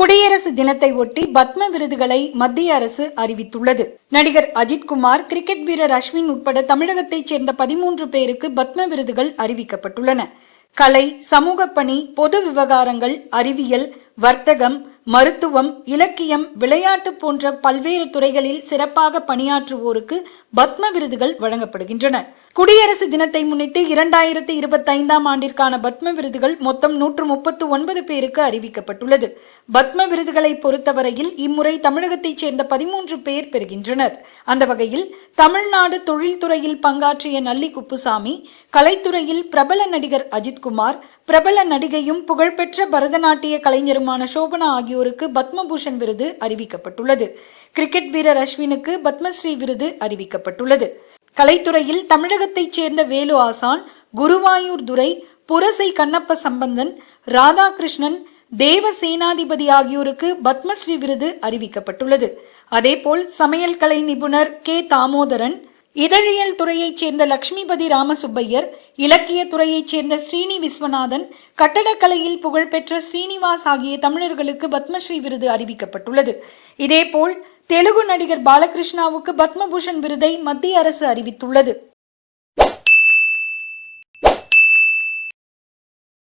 குடியரசு தினத்தை ஒட்டி பத்ம விருதுகளை மத்திய அரசு அறிவித்துள்ளது. நடிகர் அஜித்குமார் கிரிக்கெட் வீரர் அஸ்வின் உட்பட தமிழகத்தைச் சேர்ந்த பதிமூன்று பேருக்கு பத்ம விருதுகள் அறிவிக்கப்பட்டுள்ளன. கலை சமூக பணி பொது விவகாரங்கள் அறிவியல் வர்த்தகம் மருத்துவம் இலக்கியம் விளையாட்டு போன்ற பல்வேறு துறைகளில் சிறப்பாக பணியாற்றுவோருக்கு பத்ம விருதுகள் வழங்கப்படுகின்றன. குடியரசு தினத்தை முன்னிட்டு இரண்டாயிரத்தி இருபத்தைந்தாம் ஆண்டிற்கான பத்ம விருதுகள் மொத்தம் நூற்று முப்பத்து ஒன்பது பேருக்கு அறிவிக்கப்பட்டுள்ளது. பத்ம விருதுகளை பொறுத்தவரையில் இம்முறை தமிழகத்தைச் சேர்ந்த பதிமூன்று பேர் பெறுகின்றனர். அந்த வகையில் தமிழ்நாடு தொழில்துறையில் பங்காற்றிய நல்லி குப்புசாமி கலைத்துறையில் பிரபல நடிகர் அஜித்குமார் பிரபல நடிகையும் புகழ்பெற்ற பரதநாட்டிய கலைஞருமான சோபனா ஆகியோர் ஆகியோருக்கு பத்மபூஷன் விருது அறிவிக்கப்பட்டுள்ளது. கிரிக்கெட் வீரர் அஸ்வினுக்கு பத்மஸ்ரீ விருது அறிவிக்கப்பட்டுள்ளது. கலைத்துறையில் தமிழகத்தைச் சேர்ந்த வேலு ஆசான் குருவாயூர் துரை புரசை கண்ணப்ப சம்பந்தன் ராதாகிருஷ்ணன் தேவ சேனாதிபதி ஆகியோருக்கு பத்மஸ்ரீ விருது அறிவிக்கப்பட்டுள்ளது. அதேபோல் சமையல் கலை நிபுணர் கே தாமோதரன் இதழியல் துறையைச் சேர்ந்த லட்சுமிபதி ராமசுப்பையர் இலக்கிய துறையைச் சேர்ந்த ஸ்ரீனி விஸ்வநாதன் கட்டடக்கலையில் புகழ்பெற்ற ஸ்ரீனிவாஸ் ஆகிய தமிழர்களுக்கு பத்மஸ்ரீ விருது அறிவிக்கப்பட்டுள்ளது. இதேபோல் தெலுங்கு நடிகர் பாலகிருஷ்ணாவுக்கு பத்மபூஷன் விருதை மத்திய அரசு அறிவித்துள்ளது.